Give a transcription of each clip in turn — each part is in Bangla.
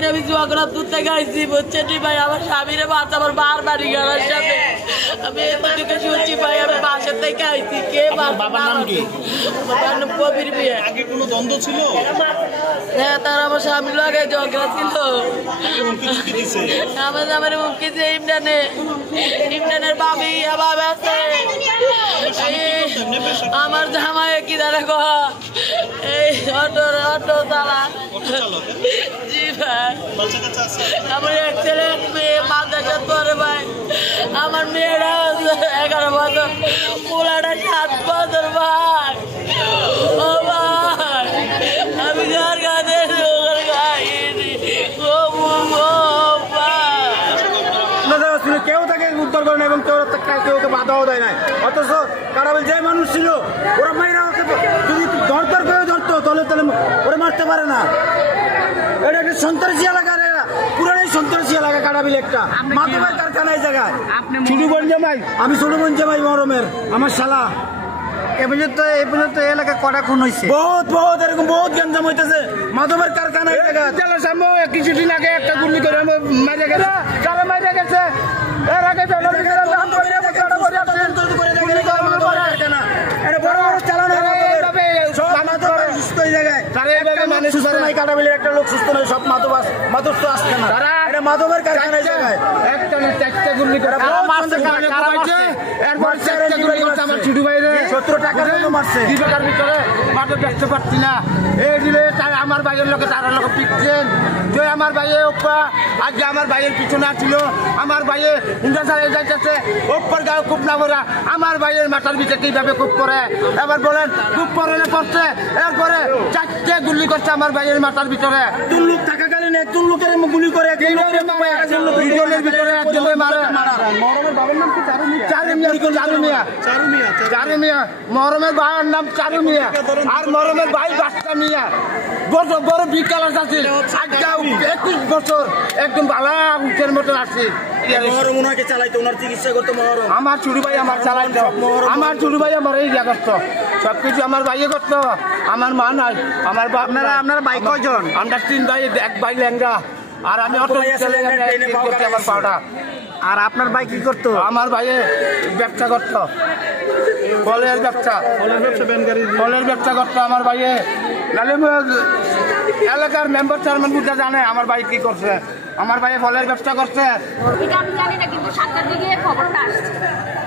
একদিন আমি জুয়াগড়া দুধ থেকে আইসি বুঝছেন ভাই, আমার স্বামীরে বাচ্চা আমার বাড়ি গেলার সাথে আমি এতটুকু শুনছি ভাই, আমি বাসার থেকে আইসি। কে বাবার নাম কি? কবির বিয়ে। আগে কোনো দ্বন্দ্ব ছিল? হ্যাঁ, তার আমার স্বামীর লাগে ঝগড়া ছিল। আমার মুখে যে ইমরানের বাবি বাবা আছে, আমার জামাই কি দাঁড়া কহ এই অটো চালা। জি ভাই, আমার এক ছেলে এক মেয়ে মাদ্রাসা পড়ে ভাই। আমার মেয়েরা 11 বছর, পোলাটা 7 বছর ভাই। ও ভাই, আমি ঘর গাছে খাইনি। কেউ তাকে উদ্ধার করে না এবং কেউ ওকে বাধাও দেয় নাই। অথচ কারাবিল যে মানুষ ছিল ওরা মাইরা ওকে যদি দরকার করে ধরতো তাহলে ওরা মারতে পারে না। এটা একটা সন্ত্রাসী এলাকা, পুরানি সন্ত্রাসী এলাকা কারাবিল একটা মাদকের কারখানা এই জায়গায়। আমি ছোট বোন জামাই মহরমের, আমার শালা। এই পর্যন্ত এলাকা কটা খুন হয়েছে, বহুত এরকম বহুত গঞ্জাম হইতেছে। মাদকের কারখানা এই জায়গা। কিছুদিন আগে একটা গুলি করে মারা গেছে, যারা মারা গেছে এর আগে একটা লোক সুস্থ নয়, সব মাদক তো আসছে না। এটা মাদকের কারখানায় জায়গায় একটা 4টা গুলি করে 70 টাকার জন্য মারছে। জীবিকার ভিতরে মাদক দেখতে পাচ্ছি না। এই দিলে আমার ভাইয়ের লোকে তারা লোক পিটছেন যে আমার ভাইয়ের ওপ্পা আজকে আমার ভাইয়ের পিছনে ছিল। আমার ভাইয়ের ইন্ডাস্ট্রি যাইতেছে ওপ্পার গায়ে খুব না ভরা, আমার ভাইয়ের মাথার ভিতরে কিভাবে খুব করে এবার বলেন। খুব পরে করছে, এরপরে 4টে গুলি করছে আমার ভাইয়ের মাথার ভিতরে। তুল্লুক থাকাকালীন একজন লোকের গুলি করে দুজনের ভিতরে একজনের মারে। চারু মিয়া, মহরমের ভাইয়ের নাম চারু মিয়া, আর মহরমের ভাই বাচ্চা মিয়া। বড় বিকাল আছে 21 বছর, একদম ভালো উঠের মতন আছে। আমার ছোট ভাই আমার চালাইতো, আমার ছোট ভাই আমার এই ইয়া করতো, সবকিছু আমার ভাইয়ে করতো। আমার মা নাই, আমার আপনারা ভাই কয়জন? আমরা 3 ভাই, এক ভাই লেঙ্গা, আর আমি অটো করতে আমার পাওটা। আর আপনার ভাই কি করতো? আমার ভাইয়ে ব্যবসা করতো, ফলের ব্যবসা করতো আমার ভাইয়ে। নাহলে এলাকার মেম্বার চেয়ারম্যান বুঝা জানে আমার ভাই কি করছে। আমার ভাই ফলের ব্যবসা করছে। এটা আমি জানি না, কিন্তু 7টার দিকে খবরটা আসছে।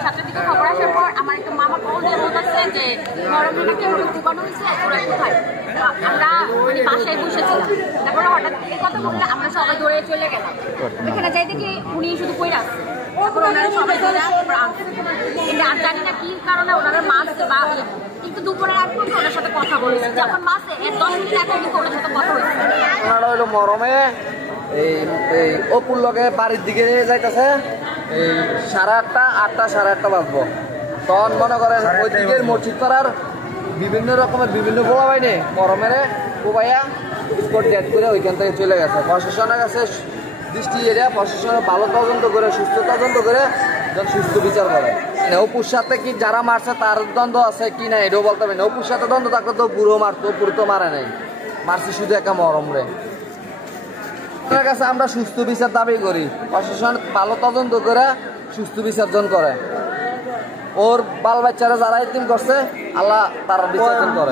7টার দিকে খবর আসার পর আমার একটা মামা কল দিয়ে বলতেছে যে মরমটা কেউ দোকানো হয়েছে, ওরা কোথায়। আমরা মানে বাসায় বসেছিলাম, তারপরে হঠাৎ এই কথা বললে আমরা সবাই দৌড়ে চলে গেলাম। এখানে যাই দেখি উনি শুধু কইরা আসছে, তারপর ওনারা সবাই চলে আসছে। কিন্তু আর জানি না কি কারণে ওনারা মাছতে বা কিন্তু দুপুরের আগ পর্যন্ত ওনার সাথে কথা বলেছে। যখন মাছে এর 10 মিনিট আগে কিন্তু ওনার সাথে কথা হয়েছে। ওনারা হইলো মরমে এই অপুর লগে বাড়ির দিকে যাইতেছে, এই 8:30 সাড়ে 8টা বাজবো। তখন মনে করেন ওই দিকের মসজিদ পাড়ার বিভিন্ন রকমের বিভিন্ন বোলা বাইনে মরমের কোবাইয়া স্পট ডেট করে ওইখান থেকে চলে গেছে। প্রশাসনের কাছে দৃষ্টি এরিয়া, প্রশাসনের ভালো তদন্ত করে সুস্থ তদন্ত করে যখন সুস্থ বিচার করে। অপুর সাথে কি যারা মারছে তার দ্বন্দ্ব আছে কি না এটাও বলতে পারি না। অপুর সাথে দ্বন্দ্ব থাকলে তো বুড়ো মারতো, অপুর তো মারে নাই, মারছে শুধু একটা মরম রে। আপনার কাছে আমরা সুস্থ বিচার দাবি করি, প্রশাসন ভালো তদন্ত করে সুস্থ বিসর্জন করে। ওর বাল বাচ্চারা যারা ইতিম করছে আল্লাহ তার বিসর্জন করে।